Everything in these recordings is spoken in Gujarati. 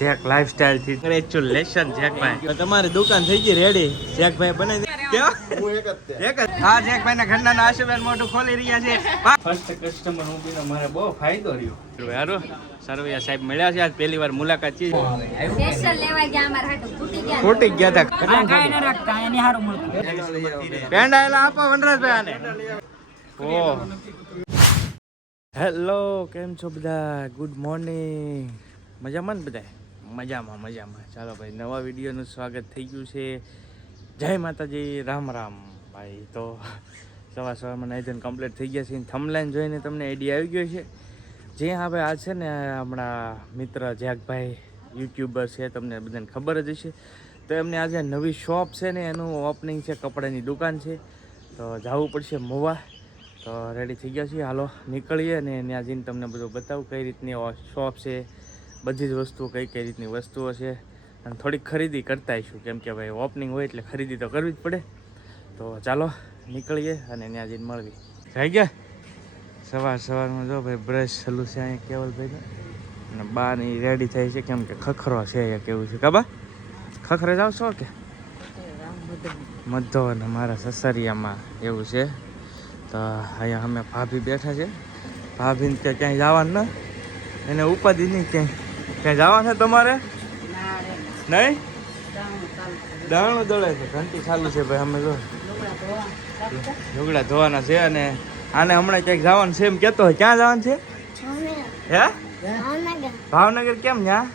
જેક લાઈફસ્ટાઈલ થી કોંગ્રેચ્યુલેશન જેકભાઈ. તો તમારી દુકાન થઈ ગઈ રેડી. જેકભાઈ બનાવી દે. કેવા? હું એક જ. હા જેકભાઈ ના ઘરના આશીર્વાદ મોટું ખોલી રહ્યા છે. ફર્સ્ટ કસ્ટમર ઊભીનો મારે બહુ ફાયદો રહ્યો. યારો સરવૈયા સાહેબ મળ્યા છે આજ પહેલી વાર મુલાકાત છે. સ્પેશિયલ લેવા ગયા અમાર હાટુ ફૂટી ગયા હતા. કાઈ ન રાખતા એની હારું મળતું. પેંડાયેલા આપો વનરાજભાઈ આને. ઓહ હેલો, કેમ છો બધા? Good morning. મજામાં ને બધા? મજામાં. ચાલો ભાઈ, નવા વિડીયોનું સ્વાગત થઈ ગયું છે. જય માતાજી, રામ રામ ભાઈ. તો સવારમાં નાઈધન કમ્પ્લીટ થઈ ગયા છે. થંબલાઈન જોઈને તમને આઈડિયા આવી ગયો છે. જે હા ભાઈ આ છે ને હમણાં મિત્ર જેકભાઈ યુટ્યુબર છે, તમને બધાને ખબર જ હશે. તો એમને આજે નવી શોપ છે ને એનું ઓપનિંગ છે, કપડાની દુકાન છે. તો જવું પડશે મોવા. તો રેડી થઈ ગયા છીએ, હાલો નીકળીએ ને ત્યાં જઈને તમને બધું બતાવું કઈ રીતની શોપ છે, બધી જ વસ્તુઓ કઈ રીતની વસ્તુઓ છે, અને થોડીક ખરીદી કરતા આવીશું. કેમ કે ભાઈ ઓપનિંગ હોય એટલે ખરીદી તો કરવી જ પડે. તો ચાલો નીકળીએ અને ત્યાં જઈને મળવી. થઈ ગયા સવારમાં જો ભાઈ બ્રશ ચાલુ છે અહીંયા કેવલભાઈ અને બાની રેડી થાય છે. કેમ કે ખખરો છે અહીંયા કેવું છે કાબા? ખખરે જાવ છો કે મધો અને મારા સસરિયામાં એવું છે. તો અહીંયા અમે ભાભી બેઠા છે. ભાભીને કે ક્યાંય જવાનું ને એને ઉપાધિ નહીં. ક્યાંય જવાનું છે તમારે? નહીં, દાણું દળે છે, ઘંટી ચાલુ છે ભાઈ. અમે જો લુગડા ધોવાના છે અને આને હમણાં ક્યાંક જવાનું છે એમ કહેતો હોય. ક્યાં જવાનું છે? હે ભાવનગર. કેમ ન્યા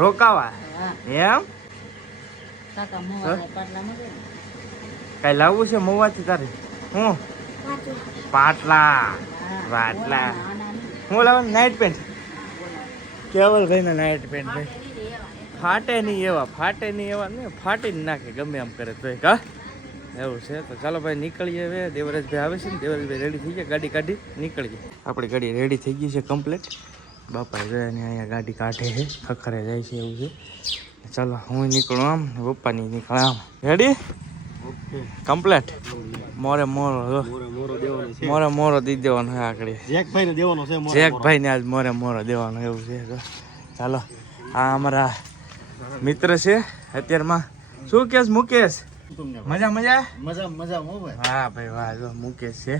રોકાવા? એમ કઈ લાવવું છે મોવાથી તારે? હું પાટલા હું લાવવાનું? Night pant. કેવલભાઈ ના નાઇટ પેન્ટ ભાઈ ફાટે નહીં એવા ને ફાટી જ નાખે ગમે એમ કરે તો. કા એવું છે? તો ચાલો ભાઈ નીકળીએ હવે. દેવરાજભાઈ આવે છે ને, દેવરાજભાઈ રેડી થઈ ગયા, ગાડી કાઢી નીકળીએ. આપણી ગાડી રેડી થઈ ગઈ છે કમ્પ્લીટ. બાપા જોયા ને અહીંયા ગાડી કાઢે છે, ખખરે જાય છે એવું છે. ચાલો હું નીકળું આમ, પપ્પાની નીકળે આમ. રેડી? કમ્પ્લીટ. મોરે મોરો દી દેવાનો છે આગળ. જેકભાઈ ને દેવાનો છે. જેકભાઈ ને આજ મોરો દેવાનો એવું છે. ચાલો આ અમારા મિત્ર છે અત્યારમાં. શું કેસ મુકેશ? મજા હા ભાઈ વાહ. જો મુકેશ છે.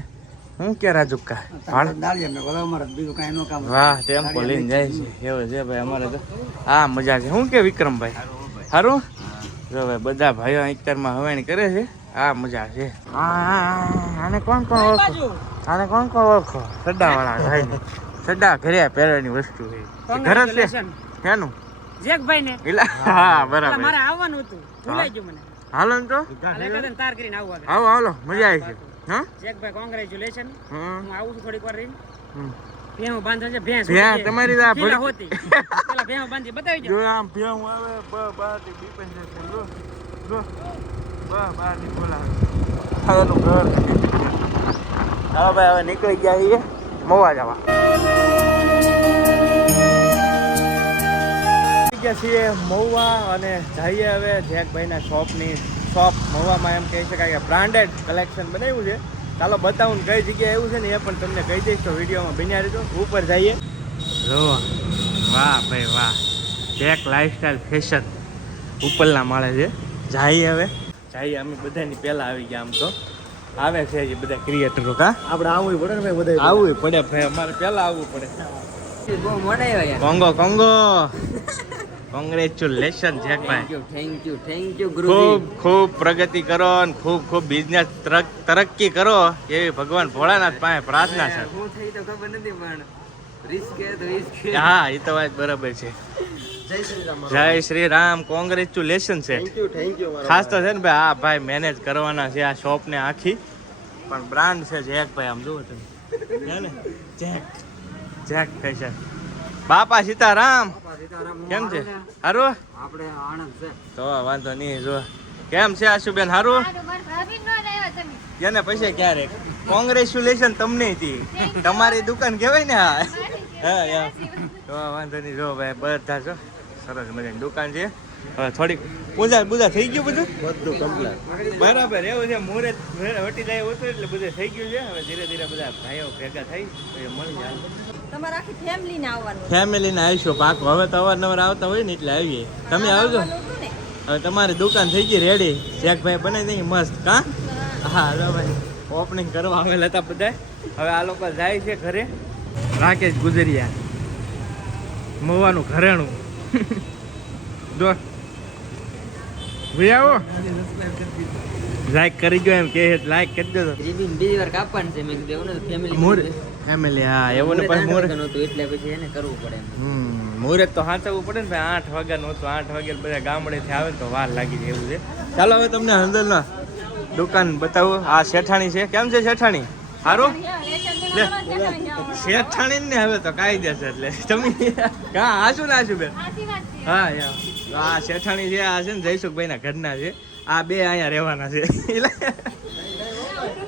હું કે રાજુકા વાહ ટેમ્પો લઈને જાય છે એવું છે ભાઈ અમારે તો. હા મજા છે. શું કે વિક્રમભાઈ સારું? જો ભાઈ બધા ભાઈઓ અત્યારમાં હવાણી કરે છે. હા મજા છે. આને કોણ ઓળખો? સડા વાળા ભાઈ ને સડા ઘરે પહેરવાની વસ્તુ છે. ઘરે છે એનું જેકભાઈ ને. હા બરાબર. મારે આવવાનું હતું, ભૂલાઈ ગયું મને. હાલો ને તો તાર કરીને આવું. હાલો મજા આવી છે. હા જેકભાઈ કોંગ્રેચ્યુલેશન. હું આવું છું થોડીક વાર રહીને. ભેંસ બાંધે છે. ભેંસ તમારી આ પેલા હોતી પેલા ભેંસ બાંધી બતાવી જો આમ ભેંસ આવે બહારથી ડિપેન્ડ છે. જો બહારથી બોલાવે ખાવાનું ઘર. હા ભાઈ હવે નીકળી ગયા છીએ મોવા જવા. છીએ મહુવા અને જઈએ હવે જેકભાઈના શોપ મહુવામાં. એમ કહી શકાય કે બ્રાન્ડેડ કલેક્શન બનાવ્યું છે. ચાલો બતાવું ને કઈ જગ્યાએ એવું છે ને એ પણ તમને કહી દઈશ. તો વિડીયોમાં બન્યા રહેજો. ઉપર જઈએ. જો વાહ ભાઈ વાહ, જેક લાઈફસ્ટાઈલ ફેશન ઉપરના માળે છે. જઈએ હવે અમે બધાની પહેલા આવી ગયા. આમ તો આવે છે હજી બધા ક્રિએટરો. કા આપણે આવવું પડે ને ભાઈ, બધા આવવું પડે ભાઈ, અમારે પહેલા આવવું પડે. કોંગો કોંગ્રેચ્યુલેશન જેકભાઈ. થેન્ક યુ ખૂબ પ્રગતિ કરો અને ખૂબ બિઝનેસ તરક્કી કરો એવી ભગવાન ભોળાનાથ પાસે પ્રાર્થના છે. હા એ તો વાત બરાબર છે. જય શ્રી રામ. કોંગ્રેચ્યુલેશન છે. ખાસ તો છે ને ભાઈ આ ભાઈ મેનેજ કરવાના છે આ શોપ ને આખી. પણ બ્રાન્ડ છે જેકભાઈ. આમ જુઓ તમે જેક ફેશન. બાપા સીતારામ. કેમ છે? હારું? આપણે આણંદ છે તો વાંધો નહીં. જો કેમ છે આશુબેન? હારું? એને પૈસા ક્યારે કોંગ્રેચ્યુલેશન તમને હતી. તમારી દુકાન કહેવાય ને. હા તો વાંધો નહીં. જો ભાઈ બધા જો સરસ મજાની દુકાન છે. હવે થોડીક પૂજા થઈ ગયું બધું કમ્પ્લીટ બરાબર એવું છે. મુહૂર્ત વટી જાય હતું એટલે બધું થઈ ગયું છે. હવે ધીરે ધીરે બધા ભાઈઓ ભેગા થઈ મળી જાય. તમારે આખી ફેમિલીને આવવાનું ફેમિલીને આવીશું પાકું. હવે તો અવારનવાર આવતા હોય ને એટલે આવીએ. તમે આવજો. હવે તમારી દુકાન થઈ ગઈ રેડી. શેખભાઈ બનાવી દઈએ મસ્ત. કા હા હવે ભાઈ ઓપનિંગ કરવા આવેલા હતા બધા. હવે આ લોકો જાય છે ઘરે. રાકેશ ગુજરિયા મવાનું ઘરેણું જો ભાઈ આવો લાઈક કરી દો એમ કે લાઈક કરી દો. બીજી વાર કાપવાનું છે મેં કીધું એવું ફેમિલી મોર ફેમિલી હા એવું ને પછી મોર એટલે પછી એને કરવું પડે મુહૂર્ત તો સાચવવું પડે ને ભાઈ. 8 વાગ્યાનું હતું. 8 વાગ્યા બધા ગામડેથી આવે ને તો વાર લાગી જાય એવું છે. ચાલો હવે તમને અંદરના દુકાન બતાવું. આ શેઠાણી છે. કેમ છે શેઠાણી? સારું શેઠાણી ને હવે તો કાયદેસર એટલે તમે હા આશું ને આશું બેન હા આ શેઠાણી છે. આ છે ને જયસુખભાઈ ના ઘરના છે. આ બે અહીંયા રહેવાના છે.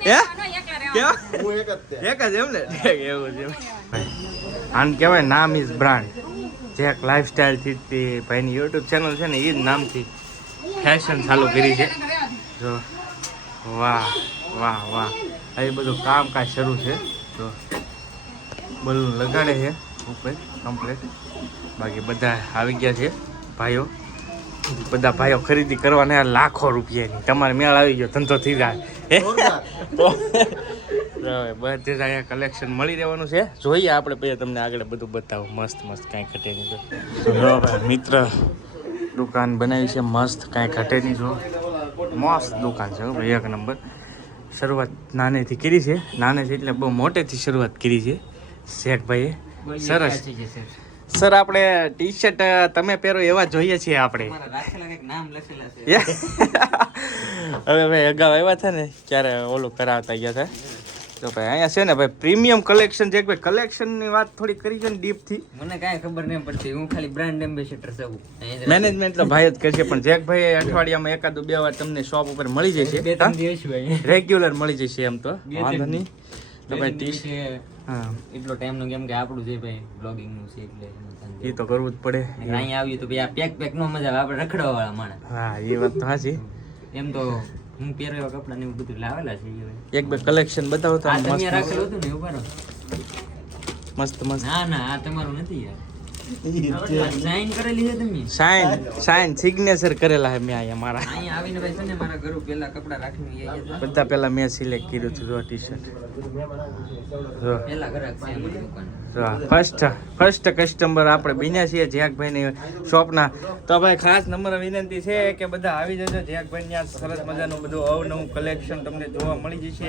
હે એક જ એમ ને એવું છે. આને કહેવાય નામ ઇઝ બ્રાન્ડ. જેક લાઈફસ્ટાઈલ થી ભાઈની યુટ્યુબ ચેનલ છે ને એ જ નામથી ફેશન ચાલુ કરી છે. જો વાહ વાહ વાહ એ બધું કામકાજ શરૂ છે. જો બલૂન લગાડે છે ઉપર કમ્પ્લીટ. બાકી બધા આવી ગયા છે ભાઈઓ. બધા ભાઈઓ ખરીદી કરવાના લાખો રૂપિયાની. તમારે મેળ આવી ગયો ધંધો થઈ જાય. બધે જ અહીંયા કલેક્શન મળી રહેવાનું છે. જોઈએ આપણે પછી તમને આગળ બધું બતાવું. મસ્ત મસ્ત કાંઈ ઘટે નહીં. જો મિત્ર દુકાન બનાવી છે મસ્ત, કાંઈ ઘટે નહીં. જો મસ્ત દુકાન છે ભાઈ, એક નંબર. શરૂઆત નાનેથી કરી છે. નાનેથી એટલે બહુ મોટેથી શરૂઆત કરી છે શેખભાઈએ. સરસ સર. આપણે ટી શર્ટ તમે પહેરો એવા જોઈએ છીએ આપણે. હવે ભાઈ અગાઉ આવ્યા હતા ને ત્યારે ઓલું કરાવતા ગયા હતા. તો ભાઈ અહીંયા છે ને ભાઈ પ્રીમિયમ કલેક્શન છે. ભાઈ કલેક્શનની વાત થોડી કરી છે ને ડીપથી. મને કાંઈ ખબર નહીં પડતી. હું ખાલી બ્રાન્ડ એમ્બેસેડર છું. મેનેજમેન્ટ તો ભાઈ જ કરશે, પણ જેકભાઈ અઠવાડિયામાં એકાદ બે વાર તમને શોપ ઉપર મળી જશે. રેગ્યુલર મળી જશે એમ તો વાંધો નહીં. તો ભાઈ હા એટલો ટાઈમ નો કેમ કે આપણું જે ભાઈ બ્લોગિંગ નું છે એટલે એ તો કરવું જ પડે. અહીંયા આવ્યું તો ભાઈ આ પેક નો મજા આવે. આપણે રખડવા વાળા માણસ. હા એ વાત તો સાચી. એમ તો હું પહેરેવા કપડા ને એવું બધું લાવેલા છે. એક બે કલેક્શન બતાવો તો મસ્ત રાખેલું હતું ને ઉપર મસ્ત મસ્ત. ના ના આ તમારું નથી યાર. સાઈન કરેલી છે તમે? સાઈન સિગ્નેચર કરેલા છે મેં અહીંયા મારા. અહીંયા આવીને ભાઈ છે ને મારા ઘર પેલા કપડા રાખીને બધા પહેલા મેં સિલેક્ટ કર્યું હતું. જો ટી શર્ટ જો પેલા ગ્રાહક છે અમારી દુકાન. ફર્સ્ટ કસ્ટમર આપણે બન્યા છીએ જેકભાઈની શોપના. તો ભાઈ ખાસ નમ્ર વિનંતી છે કે બધા આવી જજો. જેકભાઈ ત્યાં સરસ મજાનું બધું અવનવું કલેક્શન તમને જોવા મળી જશે.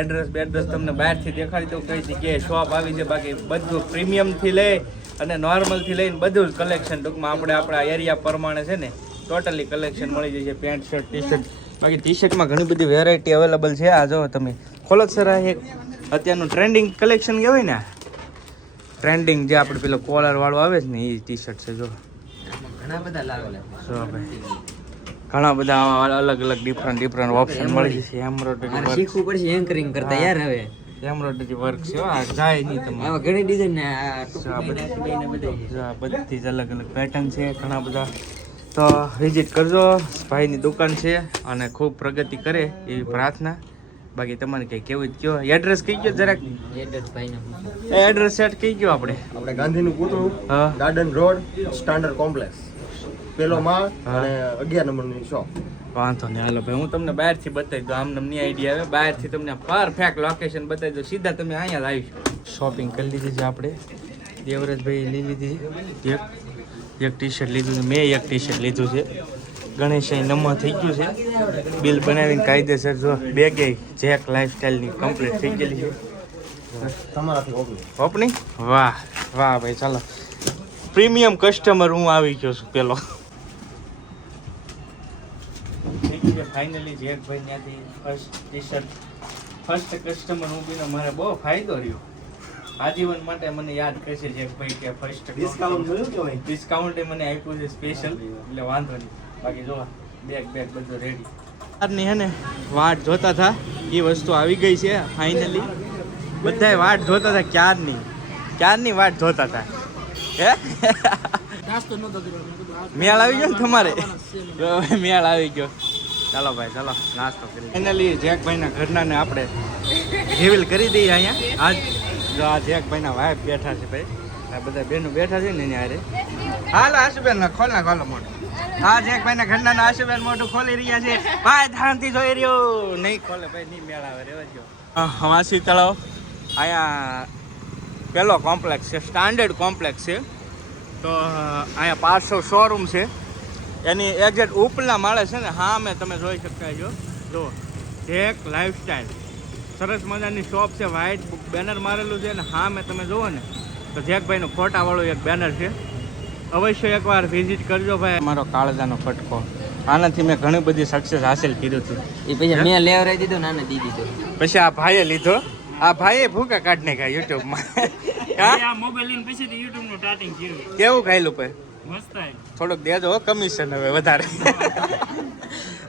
એડ્રેસ તમને બહારથી દેખાડી દઉં કઈ જગ્યાએ શોપ આવી છે. બાકી બધું પ્રીમિયમથી લઈ અને નોર્મલથી લઈને બધું જ કલેક્શન ટૂંકમાં આપણે આપણા એરિયા પ્રમાણે છે ને ટોટલી કલેક્શન મળી જશે. Pant shirt T shirt. બાકી ટી શર્ટમાં ઘણી બધી વેરાયટી અવેલેબલ છે. આ જો તમે ખોલો સર. આ એક અત્યારનું ટ્રેન્ડિંગ કલેક્શન કહેવાય ને. ટ્રેન્ડિંગ જે આપણે પેલો કોલર વાળું આવે છે ને એ ટી શર્ટ છે. જો ઘણા બધા લાવેલા જો ભાઈ ઘણા બધા અલગ અલગ ડિફરન્ટ ઓપ્શન મળી જશે. એમ્બ્રોઇડરી વર્ક શીખવું પડશે એન્કરિંગ કરતા યાર. હવે એમ્બ્રોઇડરી વર્ક છે. આ જાય નહીં તમે. આવા ઘણી ડિઝાઇન ને બધી જ અલગ અલગ પેટર્ન છે ઘણા બધા. તો વિઝિટ કરજો. ભાઈની દુકાન છે અને ખૂબ પ્રગતિ કરે એવી પ્રાર્થના. બાકી તમારે કઈ કેવું કયો? એડ્રેસ કઈ ગયો જરાક? એડ્રેસ સેટ કઈ ગયો આપણે ગાંધીનું પૂતળું, ગાર્ડન રોડ, સ્ટાન્ડર્ડ કોમ્પ્લેક્સ, પેલો માળ અને 11 નંબરની શોપ. વાંધો નહીં. હાલો ભાઈ હું તમને બહારથી બતાવી દઉં. આમ નમની આઈડિયા આવે. બહારથી તમને પરફેક્ટ લોકેશન બતાવી દઉં. સીધા તમે અહીંયા જ આવીશું. શોપિંગ કરી લીધી છે આપણે. દેવરાજભાઈ લઈ લીધી એક ટી શર્ટ લીધું છે. મેં એક ટી શર્ટ લીધું છે. ગણેશ નમો થઈ ગયું છે. બિલ બનાવીને કાયદેસર જો બેગે જેક લાઈફસ્ટાઈલની કમ્પ્લીટ થઈ ગયેલી છે. તમારાથી ઓપનિંગ વાહ વાહ ભાઈ. ચાલો પ્રીમિયમ કસ્ટમર હું આવી ગયો છું પેલો. ફાઇનલી જેકભાઈ ત્યાંથી first T shirt first customer હું બીનો મારે બહુ ફાયદો રહ્યો. આજીવન માટે મને યાદ કરશે જેકભાઈ કે ફર્સ્ટ ડિસ્કાઉન્ટ મળ્યું કે ભાઈ? ડિસ્કાઉન્ટ મને આપ્યું છે સ્પેશિયલ. એટલે વાંધો નહીં. બાકી જો બેગ બધું રેડી. ની હે ને વાટ જોતા હતા એ વસ્તુ આવી ગઈ છે ફાઇનલી. બધાય વાટ જોતા હતા ક્યારની વાટ જોતા હતા. હે મેળ આવી ગયો ને તમારે? મેળ આવી ગયો. ચાલો ભાઈ ચાલો નાસ્તો કરી. ફાઇનલી જેકભાઈના ઘરના ને આપણે રિવીલ કરી દઈએ અહીંયા. આજ જો આ જેકભાઈના વાઈફ બેઠા છે ભાઈ, આ બધા બહેનો બેઠા છે ને એની હારે. હાલો આશુબેન ખોલ ના ખોલો મોઢું. હા જેકભાઈના ઘરના આશુબેન મોઢું ખોલી રહ્યા છે ભાઈ, ધ્યાનથી જોઈ રહ્યો. નહીં ખોલે ભાઈ, નહીં મેળ આવે, રહેવા દો. વાસી તળાવ અહીંયા પેલો કોમ્પ્લેક્સ છે, સ્ટાન્ડર્ડ કોમ્પ્લેક્સ છે. તો અહીંયા 500 શોરૂમ છે. એની એક્ઝેક્ટ ઉપરના માળે છે ને, હા મેં તમે જોઈ શકતા છો. જો જેક લાઈફસ્ટાઈલ સરસ મજાની શોપ છે, વ્હાઇટ બેનર મારેલું છે. અને હા મેં તમે જુઓ ને તો જેકભાઈનું ફોટાવાળું એક બેનર છે. અવશ્ય એકવાર વિઝિટ કરજો ભાઈ. મારો કાળજાનો ફટકો, આનાથી મેં ઘણી બધી સક્સેસ હાસિલ કર્યું હતું. એ પછી મેં લેવરાઈ દીધો નાને દી દીધો. પછી આ ભાઈએ લીધો, આ ભાઈએ ભૂકા કાઢ નાખ્યા યુટ્યુબમાં. આ મોબાઈલ લઈને પછી યુટ્યુબ નું સ્ટાર્ટિંગ કર્યું. કેવું ખાયેલું ભાઈ? મસ્ત થોડુંક દેજો કમિશન હવે વધારે.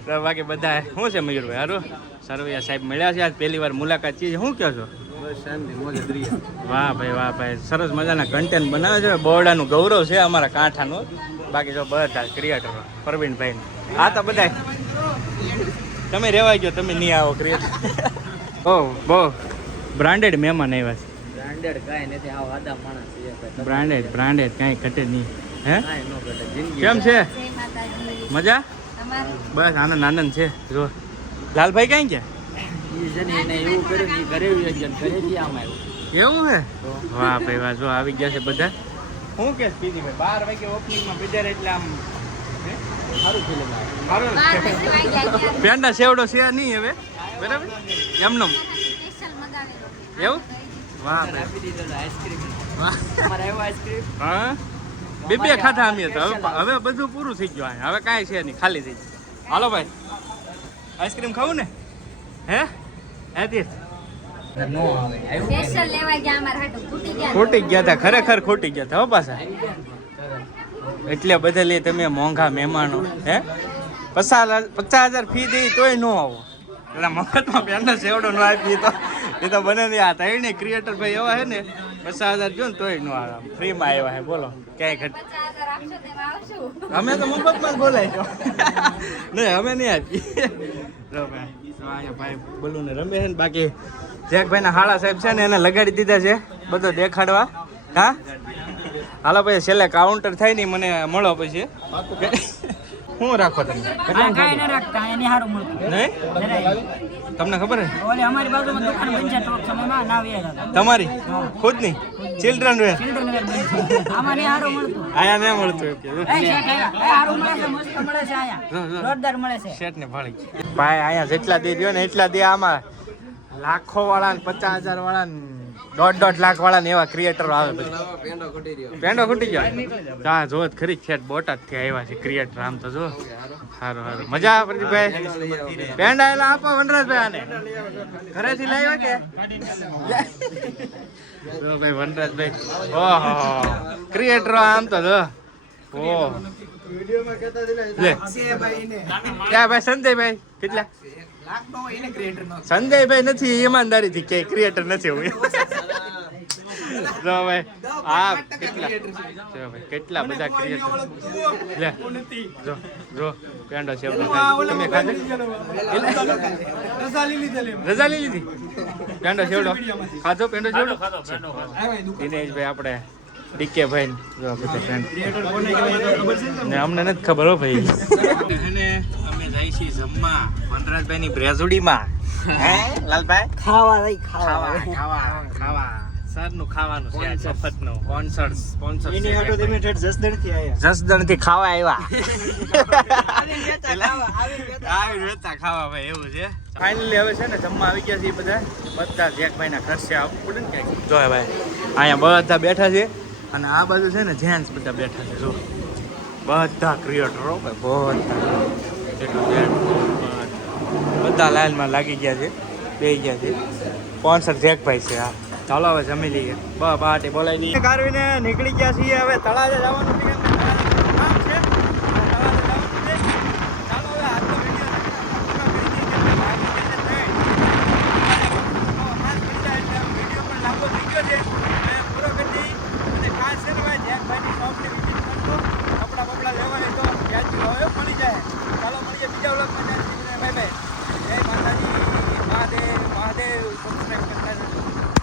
તો બાકી બધા શું છે મયુરભાઈ? હારું સરવૈયા સાહેબ મળ્યા છે આજ પહેલી વાર મુલાકાત છે. શું કહો છો? વાહ ભાઈ સરસ મજાના કન્ટેન્ટ બનાવે છે. બોરડાનું ગૌરવ છે અમારા કાંઠાનું. બાકી જો બધા ક્રિએટરો પ્રવીણભાઈ આ તો બધા તમે રેવાઈ ગયો, તમે નહીં આવો ક્રિએટર. ઓહ બહુ બ્રાન્ડેડ મહેમાન આવ્યા છે. બ્રાન્ડેડ કાંઈ નથી, આ વાદા માણસ છે. બ્રાન્ડેડ કાંઈ ઘટે નહીં. હે કાંઈ ન ઘટે. જિંદગી કેમ છે? જય માતાજી. મજા? તમારું? બસ આનંદ છે. જો લાલભાઈ ક્યાં ગયા? ઈ જને એને એવું કર્યું કે ઘરે વ્યંજન ઘરેથી આમ આવ્યું. એવું હે? વાહ ભાઈ વાહ, જો આવી ગયા છે બધા. શું કે સ્પીડી ભાઈ 12 વાગે ઓપનિંગમાં બીજા એટલે આમ સારું ફિલ્મ આવે. સારું 12 વાગ્યા ગયા. પેંડા સેવડો છે નહીં હવે બરાબર એમનો સ્પેશિયલ મંગાવેલો. એવું? વાહ ભાઈ આપી દીધો આઈસ્ક્રીમ. વાહ. અમારે આવ્યો આઈસ્ક્રીમ. હા બે ખાધા અમે તો હવે બધું પૂરું થઈ ગયું. હવે કાંઈ છે નહીં, ખાલી થઈ ગયું. હાલો ભાઈ આઈસ્ક્રીમ ખાવું ને? હે તીર્થ નો આવે. સ્પેશિયલ લેવા ગયા અમારા હાટુ. ખૂટી ગયા. ખોટી ગયા હતા, ખરેખર ખોટી ગયા હતા હો પાછા. એટલે બદલે તમે મોંઘા મહેમાનો હે 50,000 ફી દઈ તોય ન આવો. એટલે મફતમાં પેન્ડલ સેવડો ન આપી તો એ તો બને નહીં. આ ત્રણેય ક્રિએટર ભાઈ એવા છે ને 50,000 જો ને તોય ન આવે. ફ્રીમાં આવ્યા છે બોલો, ક્યાંય ઘટ. 50,000 આપશો તેમાં આવશું. અમે તો મફતમાં જ બોલાય છો. નહીં અમે નહીં આપી. જો ભાઈ અહીંયા ભાઈ બોલું ને રમે છે ને. બાકી જેકભાઈના હાળા સાહેબ છે ને એને લગાડી દીધા છે બધો દેખાડવા. હા હાલો ભાઈ છેલ્લે કાઉન્ટર થાય ને મને મળો પછી. શું રાખો તમે? કાંઈ ન રાખતા, એને સારું મળતું. નહીં તમને ખબર હે? ઓલે અમારી બાજુમાં દુકાન બની છે ટોપ સમયમાં ના વેરા હતા. તમારી ખુદની ચિલ્ડ્રન વેર ચિલ્ડ્રન વેર બની છે. આમાં ને સારું મળતું. આયા નહીં મળતું એમ કે એ શેઠ આવ્યા. એ સારું મળે છે, મસ્ત મળે છે અહીંયા. જોરદાર મળે છે. શેઠ ને ભાળી ભાઈ અહીંયા જેટલા દે દો ને એટલા દે. આમાં લાખો વાળા ને 50,000 વાળા ને 1.5 લાખ વાળા ને એવા ક્રિએટરો આવે. પેંડો ખૂટી ગયો. હા જો ખરી ખેત બોટાદ થી આવ્યા છે ક્રિએટર. આમ તો જો સારું મજા આવે પ્રદીપભાઈ. પેંડા એલા આપો વનરાજભાઈ આને ઘરેથી લાવ્યા કે? જો ભાઈ વનરાજભાઈ ઓહો ક્રિએટરો આમ તો જો ઓહ લે ક્યાં ભાઈ સંજયભાઈ કેટલા? સંજયભાઈ નથી ઈમાનદારીથી કે ક્રિએટર નથી હું. જો ભાઈ આ કેટલા જો ભાઈ કેટલા બધા ક્રિએટર. લે જો પેંડો છે તમે ખાધે? રજા લીધી પેંડો છેવડો ખાધો? પેંડો છેવડો દિનેશભાઈ આપણે ડીકે ભાઈ જો બધા ફ્રેન્ડ ને અમને નથી ખબર હો ભાઈ. અમે જાય છીએ જમવા વનરાજભાઈ ની બ્રેઝુડીમાં. હે લાલભાઈ ખાવા સરનું ખાવાનું છે મફતનું સ્પોન્સર જસદણ થી ખાવા આવ્યા. આવી વેચતા ખાવા ભાઈ એવું છે. ફાઇનલી હવે છે ને જમવા આવી ગયા છે બધા જેકભાઈ ના ખર્ચે આવવું પડે ને ક્યાંક. જો ભાઈ અહીંયા બધા બેઠા છે અને આ બાજુ છે ને જેન્ટ્સ બધા બેઠા છે. જો બધા ક્રિએટરો બધા લાઈનમાં લાગી ગયા છે, બેસી ગયા છે. સ્પોન્સર જેકભાઈ છે. હા ચાલો હવે જમી લઈએ. બાટી બોલાવી દઈએ. કારવીને નીકળી ગયા છીએ હવે તળાવે જવાનું છે.